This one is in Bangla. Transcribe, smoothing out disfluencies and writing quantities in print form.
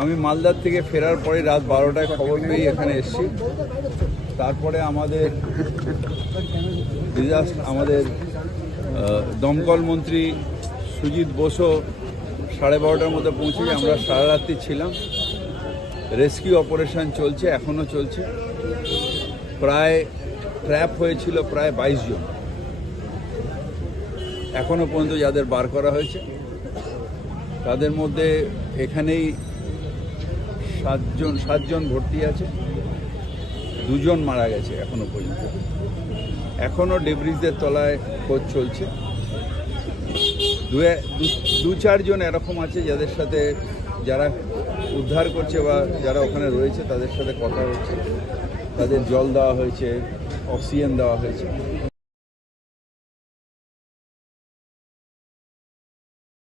আমি মালদার থেকে ফেরার পরে রাত 12টায় খবর পেয়ে এখানে এসেছি। তারপরে আমাদের দমকল মন্ত্রী সুজিত বসু 12:30টার মধ্যে পৌঁছে আমরা সারা রাত্রি ছিলাম। রেস্কিউ অপারেশন চলছে, এখনও চলছে। প্রায় ট্র্যাপ হয়েছিল প্রায় 22 জন, এখনও পর্যন্ত যাদের বার করা হয়েছে তাদের মধ্যে এখানেই 7 জন ভর্তি আছে, 2 জন মারা গেছে এখনো পর্যন্ত। এখনও ডেব্রিজের তলায় খোঁজ চলছে। 2-4 জন এরকম আছে যাদের সাথে যারা উদ্ধার করছে বা যারা ওখানে রয়েছে তাদের সাথে কথা হচ্ছে, তাদের জল দেওয়া হয়েছে, অক্সিজেন দেওয়া হয়েছে।